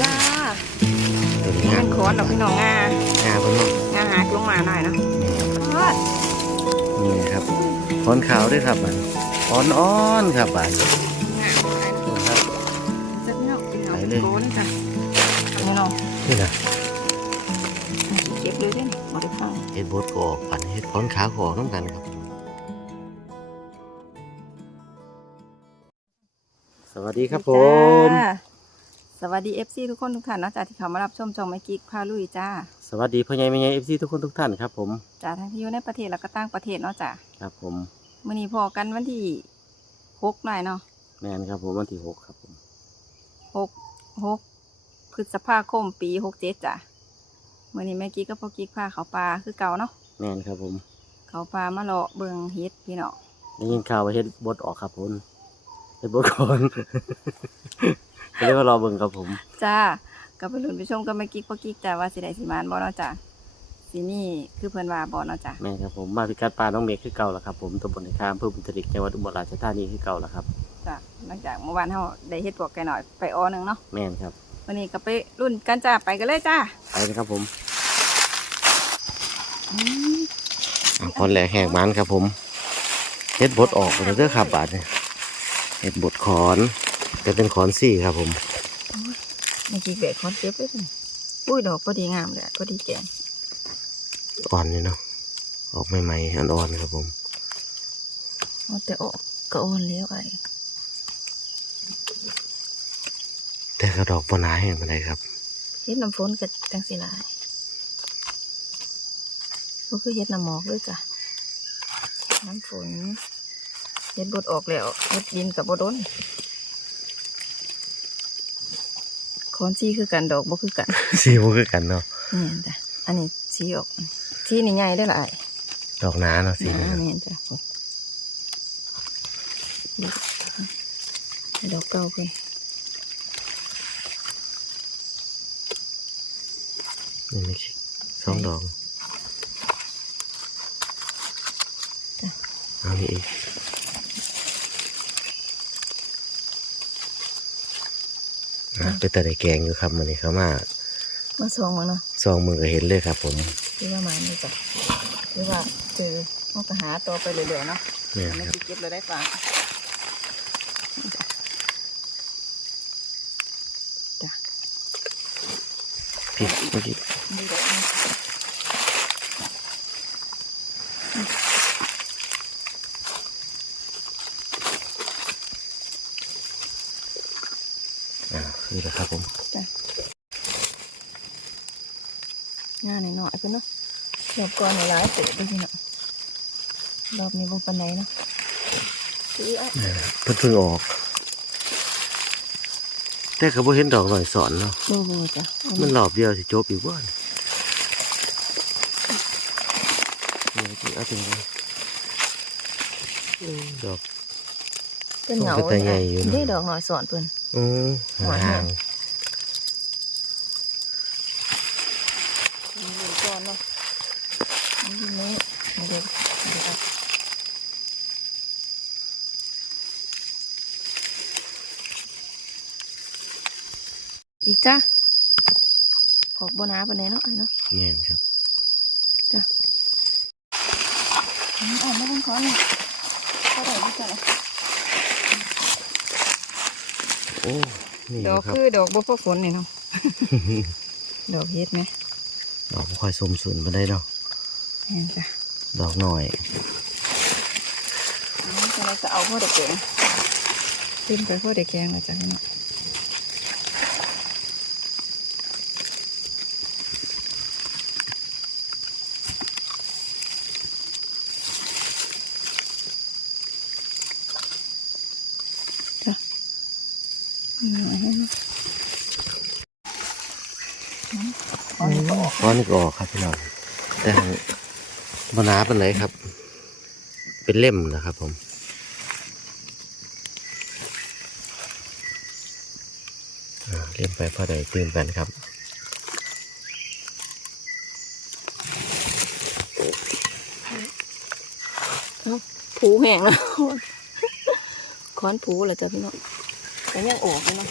จ้าตัวนี้งางานนคอนดอกพี่น้องงางาเพิ่นเนาะงาหักลงมาหน่อยเนาะทอดนี่ครับขอนขาวด้วยครับมันอ่อนๆครับบานงามไปนี่ครับจะพี่น้องพี่น้องไปเลยโกนจ้ะพี่น้องนี่นะเก็บเลยเด้นี่บ่ได้ฟังเฮ็ดบดก็ออกปันเฮ็ดขอนขาวก็ออกน้ำกันครับ สวัสดีครับผมจ้า สวัสดี FC ทุกคนทุกท่านเนาะจ้าที่เข้ามารับชมช่องแม่กิ๊กพาลุยจ้าสวัสดีพ่อใหญ่แม่ใหญ่เอฟซีทุกคนทุกท่านครับผมจ้าทั้งที่อยู่ในประเทศแล้วก็ต่างประเทศเนาะจ้าครับผมมื้อนี้พอกันวันที่หกหน่อยเนาะแม่นครับผมวันที่หกครับผมหกหกพฤษภาคมปีหกเจ็ดจ้ะมื่อนี้แม่กิ๊กกับพ่อกิ๊กพาเขาปลาคือเก่าเนาะแม่นครับผม เขาปลามาเลาะเบิงเฮ็ดพี่เนาะได้ยินข่าวว่าเฮ็ดบดออกครับผม เฮ็ดบดก่อนก็เลยมารอเบิ่งครับผม จ้าก็ไปลุ้นไปชมกับแม่กิ๊กพ่อกิ๊กจ้าว่าสิได้สิมานบ่เนาะจ้ะสินี่คือเพิ่นว่าบ่เนาะจ้ะแม่นครับผมมาพิกัดปลาน้องเมฆคือเก่าแล้วครับผมตำบลในคามอำเภอบุญทริกจังหวัดอุบลราชธานีคือเก่าแล้วครับ จ้ะหลังจากเมื่อวานเฮาได้เฮ็ดพวกไก่หน่อยไปอ้อหนึงเนาะแม่นครับวันนี้ก็ไปรุ่นกันจ้าไปกันเลยจ้าไปนะครับผมอืม อะขอนแหลกแหกมันครับผมเฮ็ดบดออกเลยเด้อครับบาดเนี่ย เฮ็ดบดขอนจะเป็นขอนสี่ครับผมแม่กิ๊กแบกคอนเก็บไว้พุ่นอุ้ยดอกพอดีงามเลยอะพอดีแกงอ่อนนี่เนาะออกใหม่ๆอ่อนๆครับผมเอาแต่ออกก็อ่อนแล้วไอ้แต่กระดอกปนาแห้งมาได้ครับเฮ็ดน้ำฝนกับจังสิหลายก็คือเฮ็ดน้ำหมอกด้วยจ้ะน้ำฝน เฮ็ดบดออกแล้วเฮ็ดดินกับบดนคอนซีคือกันดอกบ่คือกันสีบ่คือกันเนาะนี่นจ้ะอันนี้สีออกสีนี่ใหญ่ได้อละไอ้ดอกหนาเนาะสีนะนี่เนาะนี่นจ้ะนี่ดอกเก่าเพิ่นนี่ไม่ใช่สองดอกจ้ะเอานี่อีก อะเป็นแต่ได้แกงอยู่ครับมันนี้เขามามาสองมื้อเนาะซองมือก็เห็นเลยครับ ผมคือว่าหมายนี่จ้ะหรือว่าเจอเฮาก็หาต่อไปเรื่อยๆเนาะเนี่ยไม่ครับคิดเก็บเลยได้ฟังจ้ะพี่เมื่อกี้ นี่ดอกนี่อ่าคือแล้วครับผมงานหน่อยๆเพิ่นเนาะรอบก่อนหลายเตะด้วยพี่เนาะรอบนี้บ่ปานใดเนาะซื้ออะนี่นะเพิ่งเพิ่งออก แต่ก็บ่เห็นดอกหน่อยสอนเนาะโอ้โหจ้ะเอามัมานรอบเดียวสิจบอีกว่านี่นี่เอาถึงเลยอืมดอกเป็นเหงาเป็นตาใหญ่อยู่เนอะได้ดอกหน่อยสอนเพิ่น อืมหวานห่างมีเหลือก่อนเนาะนี่ทีนี้เดี๋ยวเดี๋ยวเอาอีกจ้ะออกบนาปานใดเนาะไอ้เนาะแม่นครับอืมออกมาเป็นคอนเนี่ยเท่าไหร่ดีจ้ะ โอ้นี่ดอกครับคือดอกบัวฝนนี่เนาะ ดอกเฮ็ดไหมดอกบ่ค่อยสมส่วนมาได้เนาะเห็นจ้ะดอกหน่อยอันนี้จะเราจะเอาพ่อเด็กแกงขึ้นไปพ่อเด็กแกงเลยจ้ะพี่น้องจ้ะอืม อ๋อ นี่ก็ออกครับพี่น้องแต่หั้นบนาเป็นไรครับ เป็นเล่มนะครับผมเล่มไปพอใดตื่นกันครับผูแห้งแล้วค้อนผูเหรอจ้ะพี่น้องแต่ยังออกเลยเนาะ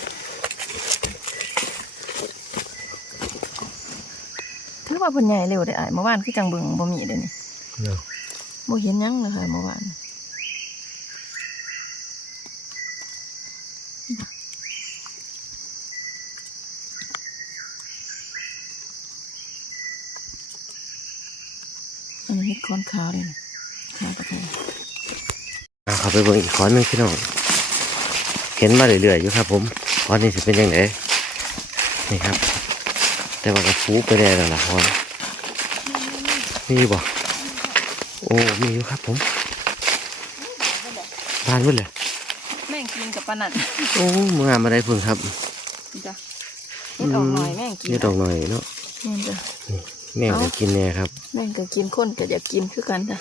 ว่าเพิ่นใหญ่เร็วได้ออ้ายเมื่อวานคือจังเบิ่งบ่มีเด้อนี่เนาะบ่เห็นหยังเลยค่ะเมื่อวานอันนี้เฮ็ดคอนขาวเลยนี่ขาวตะไคร้เอาเข้าไปเบิ่งอีกขอนหนึงพี่น้องเห็นมาเรื่อยๆอยู่ครับ ผมขอนนี้สิเป็นยังไงนี่ครับ แต่ว่าก็ฟูไปได้แล้วล่ะขอนมีบ่โอ้มีอยู่ครับผมบานหมดเลยแม่งกินกับปลานัดโอ้มืองามมาได้พุ่นครับจ้ะเฮ็ดออกหน่อยแม่งกินนี่ดอกหน่อยเนาะแม่งจ้ะแม่งจะกินแน่ครับ แม่งก็กินคนก็อยากกินคือกันจ้ะ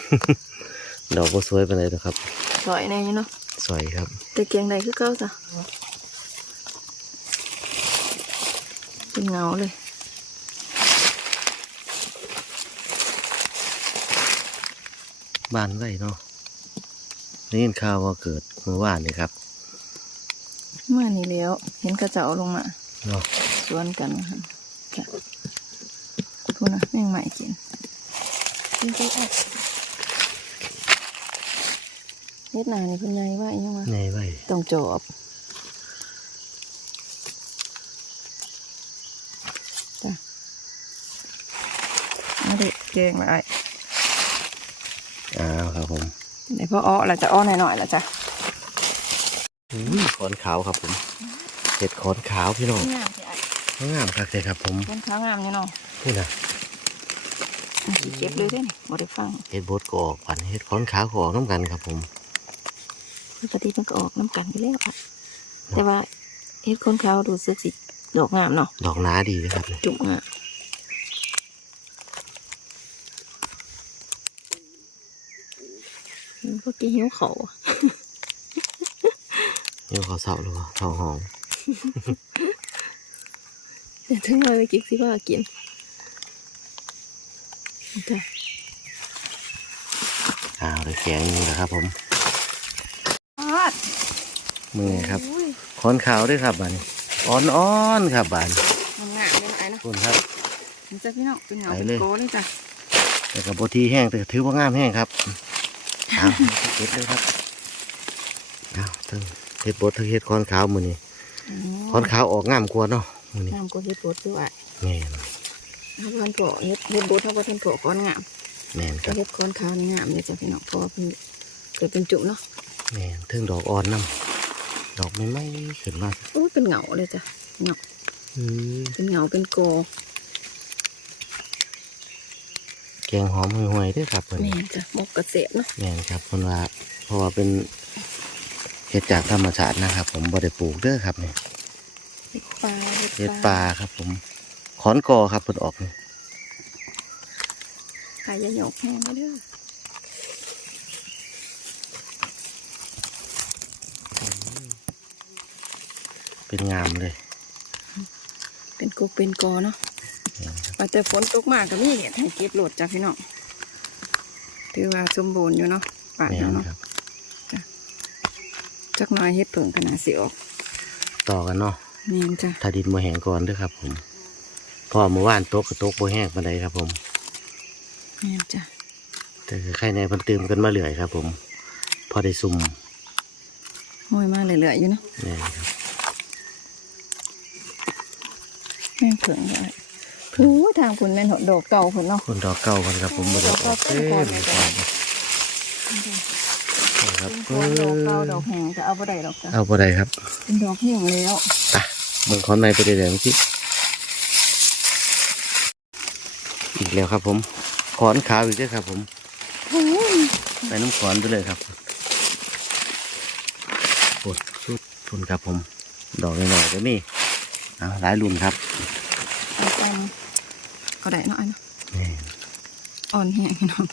ดอกก็สวยไปเลยนะครับสวยแน่อยู่เนาะสวยครับ แต่เกียงใดคือเก่าจ้ะเป็นเงาเลย บ้านไว้เนาะได้ยินข่าวว่าเกิดเมื่อวานนี่ครับ เมื่อนี้แล้วเห็นกระเจ้าลงมาเนาะสวนกันนะคะจ้ะพูดนะแม่งใหม่กินกินไปอะเฮ็ดหนานี่เพิ่นไงว่าอีหยังวะในไว้ต้องจอบจ้ะมาเด็กเก่งเลยอ้าว ครับผมเดี๋ยวพออ้อละจะอ้อหน่อยๆละจ้ะอุ้ยขอนขาวครับผมเห็ดขอนขาวพี่น้องงามสิไอ้งามครับเลยครับผมเป็นขาวงามอยู่เนาะนี่นะอะสิเก็บเลยเด้อนี่บ่ได้ฟังเห็ดบดก็ออกปันเห็ดขอนขาวก็ออกน้ำกันครับผมปกติมันก็ออกน้ำกันไปแล้วอะแต่ว่าเฮ็ดคนขาวดูสึกสิดอกงามเนาะดอกหนาดีเลยครับเนี่ยจุกงามอืม พวกกี้หิวเขาวอะเดี๋ยวเขาเสาหรือว่าทองหอมเดี๋ยวถึงเลยไปกินสิว่ากินจ้ะอ้าวเลยแกงนี่แหละครับ ผมมือครับอุ้ยขอนขาวด้วยครับบานอ่อนๆครับบานงามเป็นไงนะคุณครับมันจะพี่น้องเป็นเงาเป็นเลยโกเลยจ้ะแต่กับโบทีแห้งแต่ถือว่างามแห้งครับ เอาเก็บเลยครับเอาทั้งเห็ดบดทั้งเห็ดขอนขาวมือนี่อืมขอนขาวออกงามกว่าเนาะมือนี่งามกว่าเฮ็ดโบดด้วยแม่นถ้าเพิ่นโผล่เฮ็ดเฮ็ดโบดถ้าเพิ่นโผล่ก้อนงามแม่นครับเฮ็ดก้อนขาวนี่งามเลยจ้ะพี่น้องเพราะว่าเพิ่นเกิดเป็นจุเนาะแม่นถึงดอกอ่อนน้ำดอกไม่ไม่ขึ้นมาอุ้ยเป็นเหงาเลยจ้ะเงาอืมเป็นเหงาเป็นโก แกงหอมห่วยๆด้วยครับเพิ่นแม่นจ้ะหมกกระเสบเนาะแม่นครับเพิ่นว่าเพราะว่าเป็นเห็ดจากธรรมชาตินะครับ ผมบ่ได้ปลูกเด้อครับนี่เฮ็ดปลาเห็ดปลาครับ ผมขอนกอครับเพิ่นออกนี่ขายยาหยกแห้งมาเด้อเป็นงามเลย เป็นกกเป็นกอเนาะแม่นครับ ว่าแต่ฝนตกมากก็มีเห็ดให้เก็บโหลดจ้ะพี่น้องถือว่าสมบูรณ์อยู่เนาะป่าแม่เนาะนเนาะครับจักหน่อยเฮ็ดเพิ่งขนาดสิออก ต่อกันเนาะแม่นจ้ะถ้าดินบ่แห้งก่อนเด้วยครับผมเพอเมื่อวานตกก็ตกบ่แห้งปานใดครับผมแม่นจ้ะแต่คือไข่ในเพิ่นเติมกันมาเรื่อยครับ ผม พอได้ซุ่มห้อยมาเรื่อยๆอยู่เนาะแม่นครับแม่งเพิ่งได้ ผู้ทางพุ่นแม่นหดดอกเก่าพุ่นเนาะคนดอกเก่ากันครับผมบ่ได้ออกเต็มเลยครับครับเป็นดอกเก่าดอกแห้งก็เอาบ่ได้ดอกจ้ะเอาบ่ได้ครับเป็นดอกแห้งแล้วอะเบิ่งขอนในไปได้แล้วพี่อีกแล้วครับ ผมขอนขาวอีกเด้วยครับ ผมโอ้ยไปน้ำขอนไปเลยครับปวดสุดทุนครับผม ดอกหน่อยๆก็มีเอาหลายรุ่นครับ เอาตำก็ได้เนาะอันเนาะนี่อ่อนแห้งเนาะ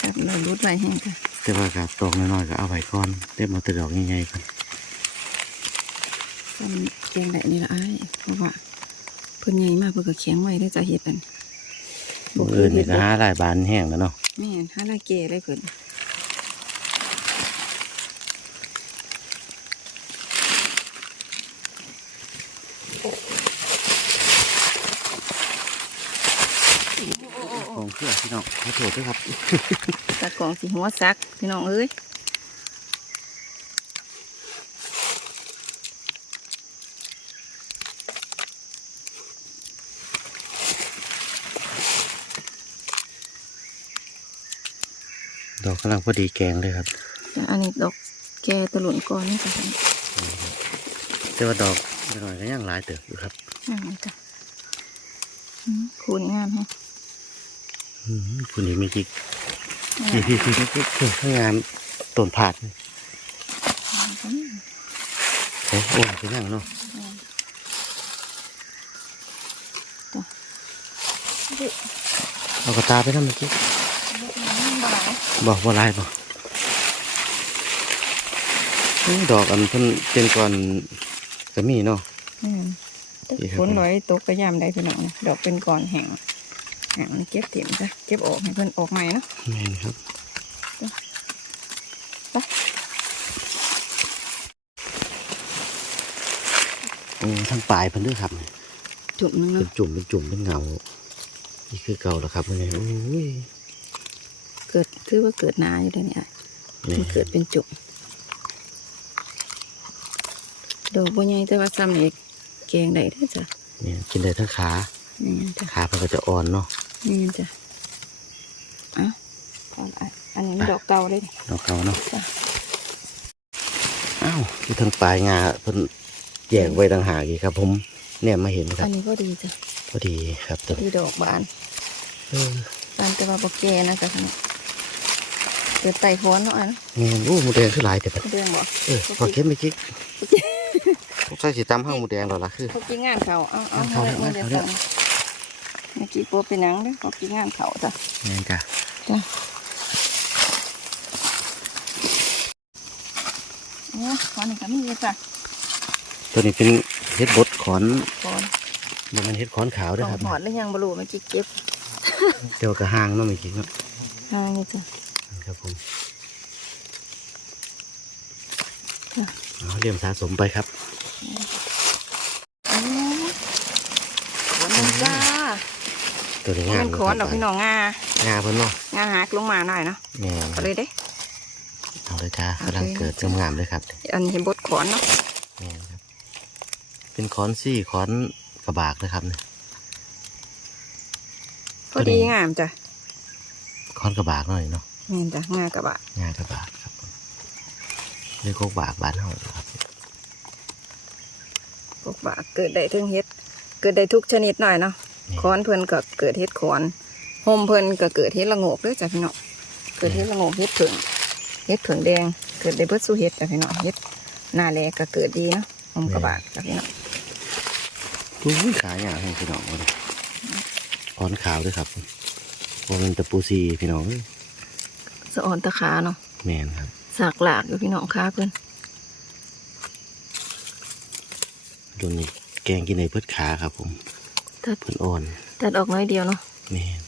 แบบเรารุดไว้แห้งค่ะแต่ว่ากับดอกน้อยๆก็เอาไว้ก่อนเต็มมาแต่ดอกใหญ่ๆก่อนตำเกียงได้นี่ละอ้ายเพราะว่าเพิ่นใหญ่มากเพิ่นก็แข็งไว้ได้อจะเฮ็ดอันบางอื่นนี่ก็หาหลายบานแห้งแล้วเนาะแม่นหาลายเกเลยเพิ่น เพื่อพี่น้องขอโทษด้วยครับตะกองสีหัวซักพี่น้องเอ้ยดอกกำลังพอดีแกงเลยครับ อันนี้ดอกแกตะลุนก่อนนี่จ้ะแต่ว่าดอกหน่อยก็ยังหลายเติบอยู่ครับอ่าจ้ะคูณงามฮะ อืมคุณนี่ไม่จิกพี่พี่พี่พี่พี่ข้างงานต้นผาดนี่โอ้โหเป็นยังเนาะเอากระตาไปทำเมื่อกี้บอกว่าลายบอกโอ้ดอกอันเพิ่นเป็นก่อนก็มีเนาะดีครับฝนลอยตกกระยามได้พี่น้องนะดอกเป็นก่อนแห้ง แห้งนี่เก็บเต็มจ้ะเก็บออกให้เพิ่นออกใหม่เนาะแม่นครับไปโอ้ทั้งปลายเพิ่นเด้วยครับ จุ่มนึงเป็นเนาะจุ่มเป็นจุ่มเป็นเงา นี่คือเก่าแล้วครับวันนี้โอ้ยเกิดถือว่าเกิดนาอยู่เลยเนี่ยนี่มันเกิดเป็นจุ่มดอกบัวใหญ่แต่ว่าซ้ำนี่แกงได้เด้อจ้ะนี่กินได้ทั้งขา นี่จ้ะขาเพิ่นก็จะอ่อนเนาะ นี่จ้ะอะเอาละอันนี้มันดอกเก่าเลยนี่ดอกเก่าเนาะจ้ะอ้าวคือทั้งปลายงาเพิ่นแยกไว้ต่างหากอีกครับ ผมเนี่ยมาเห็นครัอับนนี้ก็ดีจ้ะพอดีครับตัวดีดอกบานเออบานแต่ว่าบกแก่นะจ๊ะท่านเกิดไต่ค้อนเนาะอันแม่นโอ้หมูแดงคือหลายแต่แบบเรื่องบอกเออพอเก็บไม่จิกต้องใส่สีตำห้างหมูแดงหรอล่ะคือเขากินงานเขาเอาเอางานเขาเอาเลยงานเดี๋ยว เขาฟังเมื่อกี้ปัวเป็นหนังเด้อเขากินงานเขาจ้ะแม่นจ้ะจ้ะเนี่ยขอนนี่ก็มีอยู่จ้ะตัวนี้เป็นเห็ดบดขอนขอนบ่แมันเห็ดขอนขาวเด้วยต้อครับงหอดหรือยังบรูเมื่อกี้เก็บเดี๋ยวกระห้างเนาะไม่จิกเนาะอ่านี่จ้ะครับผมจ้ะเอาเรียมสะสมไปครับ อ๋อขอนมันจ้า ตัวนี้งามันมขอนดอกพี่น้องงางาเพิ่นเนาะงาหักลงมาหน่อยเนาะแม่นเอาเลยเด้เอาเลยจ้าโอเคกำลังเกิดงามๆเลยครับ อันนี้บดขอนเนาะแม่นครับ เป็นขอนซี่ขอนกระบากเลยครับเนี่ยพอดีงามจ้ะขอนกระบากหน่อยเนาะเห็นจ้ะงากระบะงากระบากครับผมเรียกโคกบากบ้านเฮาครับพวกบะเกิดได้ทั้งเฮ็ดเกิดได้ทุกชนิดหน่อยเนาะนี่ คอนเพิ่นก็เกิดเฮ็ดขอนโฮมเพิ่นก็เกิดเฮ็ดละโงกเด้วยจ้ะพี่น้องเกิดเฮ็ดละโงกเฮ็ดเผิงเฮ็ดเผิงแดงเกิดได้เบิดสู้เฮ็ดจ้ะพี่น้องเฮ็ดหน้าแลก็เกิดดีเนาะโฮมกระบะจ้ะพี่น้องอุ้ยขาอย่างให้พี่น้องเลยขอนขาวด้วยครับโอ้เป็นตะปูซีพี่น้องเอ้ยสะออนตะขาเนาะแม่นครับสากหลากอยู่พี่น้องค้าเพิ่นรุ่นนี้แกงกินในเพิดขาครับผม ตัดเพิ่นอ่อน ตัดออกน้อยเดียวเนาะแม่น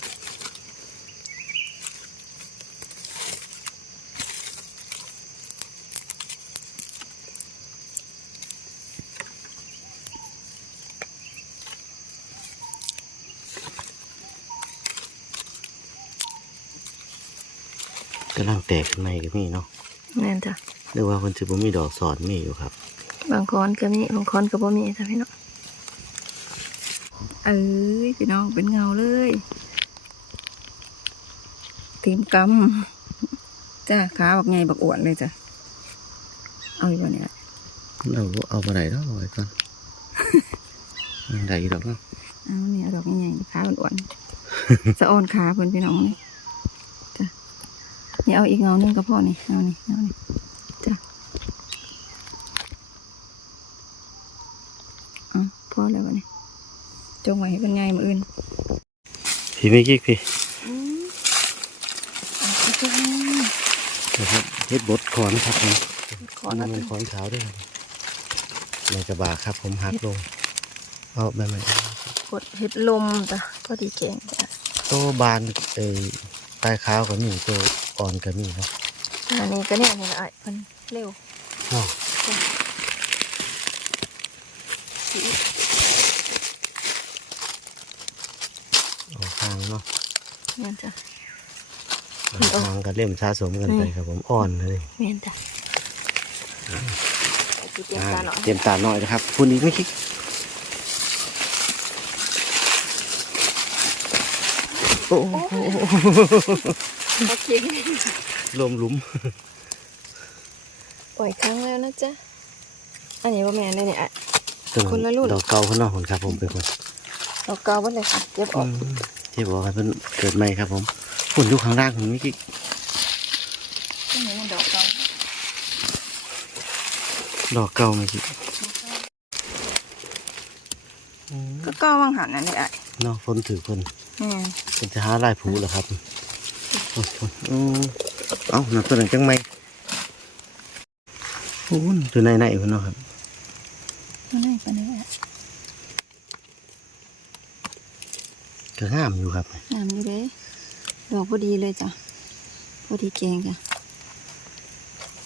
กำลังแตกขึ้นในก็มีเนาะแม่นจ้ะหรือว่าคนจะบ่มีดอกสอนมีอยู่ครับ บางคอนก็มีบางคอนก็บ่มีจ้ะพี่น้อง เอ้ยพี่น้องเป็นเงาเลยทีมกำจ้าขาบักไงบักอ้วนเลยจ้ะเอาอยู่บ่เนี่ยเอาเอามาไหนเนาะเอาไว้ก่อนได้อีกดอกเนาะเอาเนี่ยดอกใหญ่ๆขาอ้วนๆสะออนขาเพิ่นพี่น้องนี่จ้ะนี่เอาอีกเงาหนึงก็พอนี่เอานี่เอานี่จ้ะเอาพอแล้ววะนี่ จงไว้ให้เพิ่นใหญ่มื้ออื่นพี่ไม่กิ๊กพี่อืมเอาไปจ้ะนะครับเฮ็ดบดขอนครับผมขออันนันั้ดนเป็นขอนขาวด้วยครับในกระบะครับผมหักลงเอาแบบไหนกดเห็ดลมจ้ะพอดีแกงจ้ะโตบานเอ้ยปลายขาวก็มีโตอ่อนก็มีเนาะอันนี้ก็เนี่ยนี่ละไอ้เพิ่นเร็วเนาะ สี ออกข้างเนาะแม่นจ้ะทางก็เล่มสะสมกันไปครับผมอ่อนเลยแม่นจ้ะไปเตรียมอ่าการหน่อยเตรียมตาหน่อยนะครับคุณอีกไม่คิดโอ้โหโอเครวมหลุมปล่อยครั้งแล้วนะจ๊ะ อันนี้ว่าแม่นเลยเนี่ยอะตัวคนละรุ่น ดอกเก่าคนนอกคนครับผมเป็นคน เราเกาไว้เลยค่ะเย็บออก ที่บอกให้เพิ่นเกิดใหม่ครับผมฝุ่นอยู่ข้างล่างคุณไม่คิดอันนี้มันดอกเกาดอกเก่าไม่คิดก็เกาวังหันนั่นแหละอะเนาะฝนถือคนแม่นเป็นจะหาลายผูเหรอครับโอ้โหอืมเอ้าหนักตัวหนังจังไหมโอ้ยตัวในในๆพุ่นเนาะครับตัวไหนตัวไหนอะ ก็งามอยู่ครับงามอยู่เลยดอกพอดีเลยจ้ะพอดีแกงจ้ะ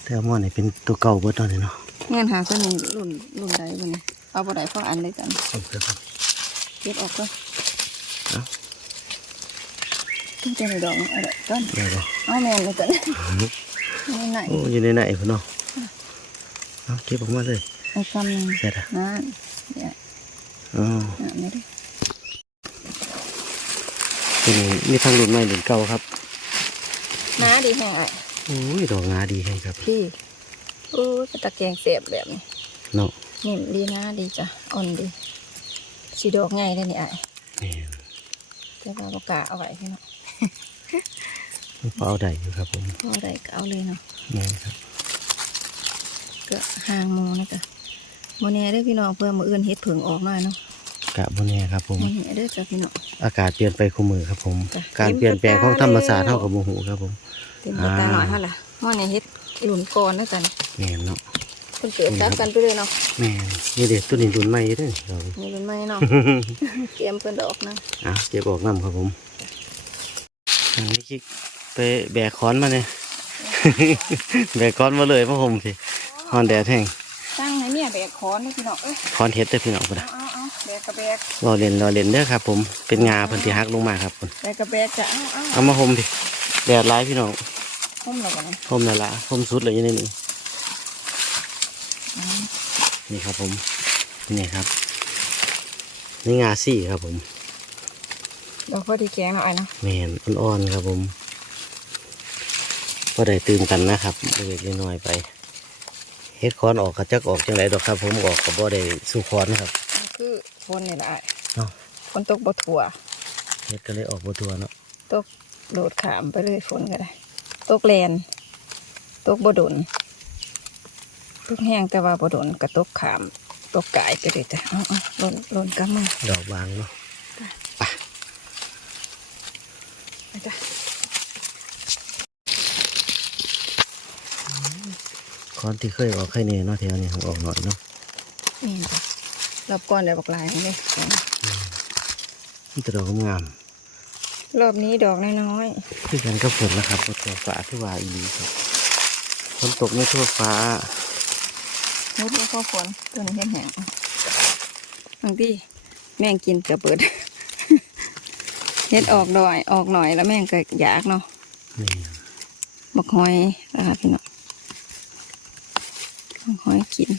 แต่ว่าหมอนี่เป็นตัวเก่าเบิดตอนนี้เนาะเงี้ยหาตัวนี้รุ่นรุ่นใดบ่เนี่ยเอาบ่ได้เพราะอันเลยจ้ะเอาเถอะครับเก็บออกก็เอ้าต้องเจอในดอกนี่เอาละต้นได้บ่เอาแม่นเลยจ้ะนี่ไหนโอ้อยู่ในในพุ่นเนาะเอาเก็บออกมาเลยไอ้กำหนึ่งเสร็จอะนั่นเนี่ยอ๋ออะไม่ได้ ตัวนี้มีทางรุ่นใหม่รุ่นเก่าครับน้าดีแห้งไอ้โอ้ยดอกงาดีแห้งครับพี่โอ้ยเป็นตะแกรงเสียบแบบนี้เนาะนิ่มดีนะดีจ้ะอ่อนดีสีดอกง่ายเลยนี่ไอ้นี่แต่ว่าประกาเอาไว้พี่เนาะมันเปล่าได้อยู่ครับผมพอได้ก็เอาเลยเนาะนี่ครับก็ห่างหมูนะจ๊ะโมเน่เด้อพี่น้องเพื่อมาอื่นเฮ็ดผึ่งออกมาเนาะ กะบนแน่ครับผมโมเน่เด้อจ้ะพี่น้อง อากาศเปลี่ยนไปคู่มือครับผม จ้ะ การเปลี่ยนแปลงของธรรมศาสตร์เท่ากับโมโหครับผม เต็มตาหน่อยเท่าไหร่โมเน่เฮ็ดหลุนก่อนนะจ๊ะนี่แม่นเนาะ เพิ่นเกิดซับกันไปเลยเนาะแม่นนี่เด็ดตัวนี้รุ่นใหม่เด้อเรามีเป็นไม้เนาะ เตรียมเพิ่นดอกนะอะเก็บออกน้ำครับผมอันนี้คิกไปแบกค้อนมาเนี่ย แบกค้อนมาเลยพ่อผมสิฮอนแดดแห้งตั้งให้เมียแบกคอนเด้อพี่น้องเอ้ยค้อนเฮ็ดได้อพี่น้องพุ่นเอานะเอาเอา แบกกระแบกรอเล่นรอเล่นเด้อครับ ผมเป็นงาเพันที่ฮักลงมาครับพุ่นแบกกระแบกจ้ะเอาเอาเอามาห่มดิแดดร้ายพี่น้องพุ่มแล้วกันนะห่มนั่นละห่มสุดเลยอยู่ในนี้อืมนี่ครับผมนี่ครับนี่งาซี่ครับผมดอกพอดีแกงเนาะไอ้เนาะแมนอ่อนๆครับผมก็ได้ตื่นกันนะครับเล็กๆน้อยๆไปเฮ็ดคอนออกกระจักออกจังไรดอกครับ ผมออกกับบ่ได้สู่คอนนะครับมันคือฝ นนี่แหละไอ้เนาะฝนตกบ่ทั่ว เฮ็ดก็เลยออกบ่ทัวเนาะตกโดดขามไปเลยฝนก็ได้ตกแลนตกบ่ดนตกแห้งแต่ว่าบ่ดนก็ตกขามตกกายไปเลยจ้ะเอาเอาหล่นหล่นกำมือดอกบางเนาะไปจ้ะคอนที่เคยออกไข่เน่เนาะแถวนี้ของออกหน่อยเนาะนี่จ้ะ รอบก่อนเดี๋ยวบอกลายนี่เลยนี่แต่ดอกงามรอบนี้ดอกน้อยๆคือกันกับฝนนะครับบ่ทั่วฟ้าคือว่าอีหลีครับฝนตกไม่ทั่วฟ้าๆนิดไม่เข้าฝนตัวนี้แห้งๆบางทีแม่งกินจะเปิดเฮ็ดออกดอยออกหน่อยแล้วแม่งก็อยากเนาะนี่บักหอยนะคะพี่น้องบักหอยกิน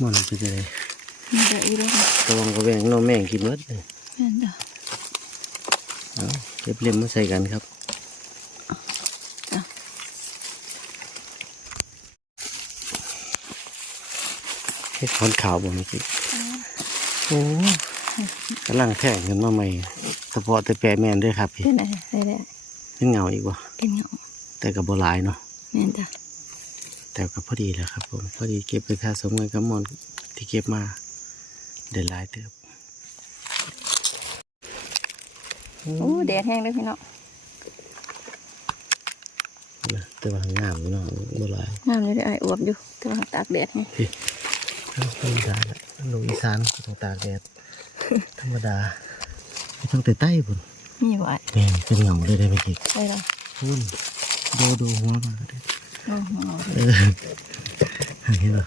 มันเป็นจังไดนี่เดี๋ยวอีกเลยค่ะระวังกระแวงเน้องแม่งกินหมดเลยแม่นจ้ะเอาเก็บเล่มมาใส่กันครับจ้ะเฮ็ดคอนขาวบ่เมื่อกี้โอ้กำลังแท่งกันมาใหม่เฉพาะแต่แปรแม่นด้วยครับพี่เป็นไงได้ได้เป็นเงาอีกวะเป็นเงาแต่กับโบหลายเนาะแม่นจ้ะ แต่ก็พอดีแหละครับผม พอดีเก็บไปค่าสมกันกับมอนที่เก็บมาได้หลายเติบโอ้แดดแห้งเลยพี่น้องนะแต่ว่างามอยู่เนาะโบหลายงามเลยได้ไออวบอยู่แต่ว่าตากแดดไงธรรมดาแหละลูกอีสานก็ต้องตากแดดธรรมดาไม่ต้องแต่ใต้บุญมีบ่ไอแม่นเป็นเงาเลยได้ไหมพี่ได้หรอคุณดูดูหัวมาก็ได้โอ้โหเออ เห็นปะ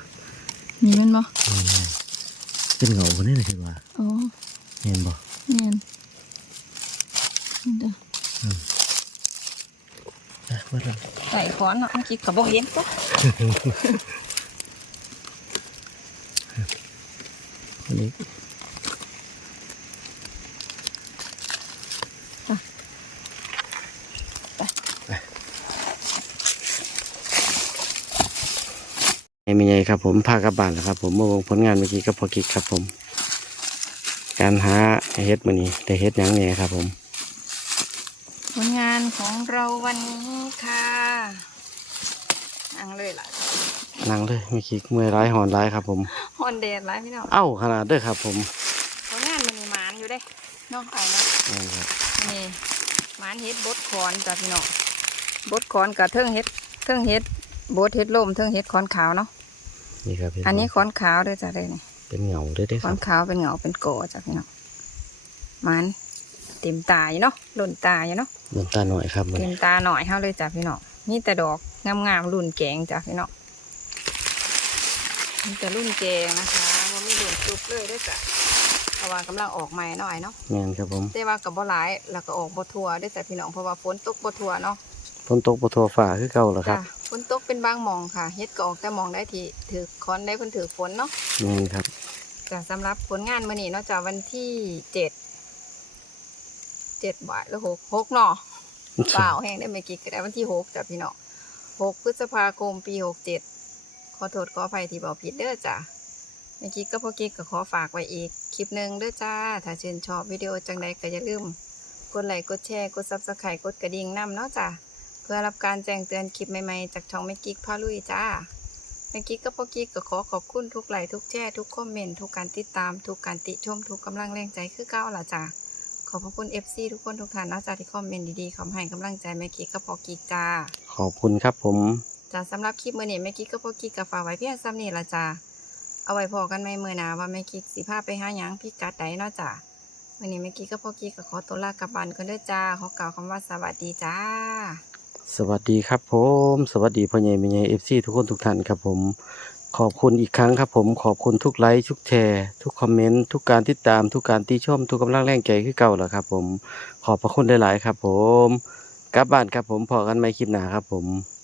มีมันบ่แม่นเลยเป็นเงาคนนี้นะคิดว่าโอ้เห็นบ่แม่นอะมาเลยใส่ค้อนเนาะเมื่อกี้ก็บ่เห็นก็อันนี้ไม่มีไง ครับผมพากลับบ้านแล้วครับ ผมเมื่อวงผลงานเมื่อกี้ก็พอกิกครับผม การหาเฮ็ดมือนี้ได้เฮ็ดหยังเนี่ยครับผม ผลงานของเราวันนี้ค่ะนั่งเลยล่ะนั่งเลยเมื่อกี้เมื่อยร้ายหอนร้ายครับ ผมฮอนเดดหลายพี่น้องเอ้าขนาดเด้อครับ ผมผลงานมันมีหมานอยู่เด้เนาะไอ้เนาะนั่นครับนี่หมานเฮ็ดบดคอนจ้ะพี่น้องบดคอนกับเทิงเฮ็ดเทิงเฮ็ดบดเฮ็ดลมเทิงเฮ็ดคอนขาวเนาะ นี่ครับพี่อันนี้คอนขาวเด้วยจ้ะได้นี่เป็นเหงาเด้อเด้อคคอรันบขาวเป็นเหงาเป็นก่อจ้ะพี่น้องหมันเต็มตาอยู่เนาะหล่นตาอยู่เนาะดวงตาหน่อยครับมันเต็มตาหน่อยเฮาเลยจ้ะพี่น้องมีแต่ดอกงามๆรุ่นแกงจ้ะพี่น้องมีแต่รุ่นแกงนะคะว่ามีรุ่นจุบเลยเด้วยจ้ะเพราะว่ากำลังออกใหม่หน่อยเนาะแม่นครับผมแต่ว่ากับบ่หลายแล้วก็ออกบ่ทั่วเด้วยจ้ะพี่น้องเพราะว่าฝนตกบ่ทั่วเนาะฝนตกปทัวฝ่าคือเก่าแล้วครับจ้ะ ฝนตกเป็นบางหมองค่ะเฮ็ดก็ออกแต่หมองได้ที่ถือคอนได้เพิ่นถือฝนเนาะแม่นครับจ้ะสำหรับผลงานมื้อนี้เนาะจ้ะวันที่เจ็ดเจ็ดบ่ายหรือหกหกเนาะเปล่าแห้งได้ไม่กี่ก็ได้วันที่หกจ้ะพี่น้องหกพฤษภาคมปีหกเจ็ดขอโทษขออภัยที่บอกผิดเด้อจ้ะเมื่อกี้ก็พอกิ๊กก็ขอฝากไว้อีกคลิปหนึ่งเด้อจ้า ถ้าชื่นชอบวิดีโอจังใดก็อย่าลืม กดไลค์กดแชร์ กดซับสไครต์กดกระดิ่งนำเนาะจ้ะเพื่อรับการแจ้งเตือนคลิปใหม่ๆ จากช่องแม่กิ๊กพาลุยจ้าแม่กิ๊กก็พอกิ๊กก็ขอขอบคุณทุกไลค์ทุกแชร์ทุกคอมเมนต์ทุกการติดตาม ทุกการติชมทุกกำลังแรงใจคือเก้าล่ะจ้าขอบพระคุณ FC ทุกคนทุกท่านนะจ๊ะที่คอมเมนต์ดีๆคำให้กำลังใจแม่กิ๊กกับพอกิ๊กจ้าขอบคุณครับผมจ้าสำหรับคลิปมื้อนี้แม่กิ๊กกับพอกิ๊กกับฝากไว้เพียงซ้ำนี้ละจ้าเอาไว้พอกันไหมมื้อหน้าว่าแม่กิ๊กสิพาไปหาหยังพิกัดใดเนาะจ้ามื้อนี้แม่กิ๊กกับพอกิ๊กก็ขอตัวลากลับบ้านกันเด้อจ้า ขอกล่าวคำว่าสวัสดีจ้า สวัสดีครับผม สวัสดีพ่อใหญ่แม่ใหญ่เอฟซีทุกคนทุกท่านครับผม ขอบคุณอีกครั้งครับผมขอบคุณทุกไลค์ทุกแชร์ ทุกคอมเมนต์ทุกการติดตามทุกการติชม ทุกกำลังแรงใจขึ้นเก่าแล้วครับผม ขอบพระคุณหลายๆครับผมกลับบ้านครับผมพอกันไม่คลิปหนาครับผม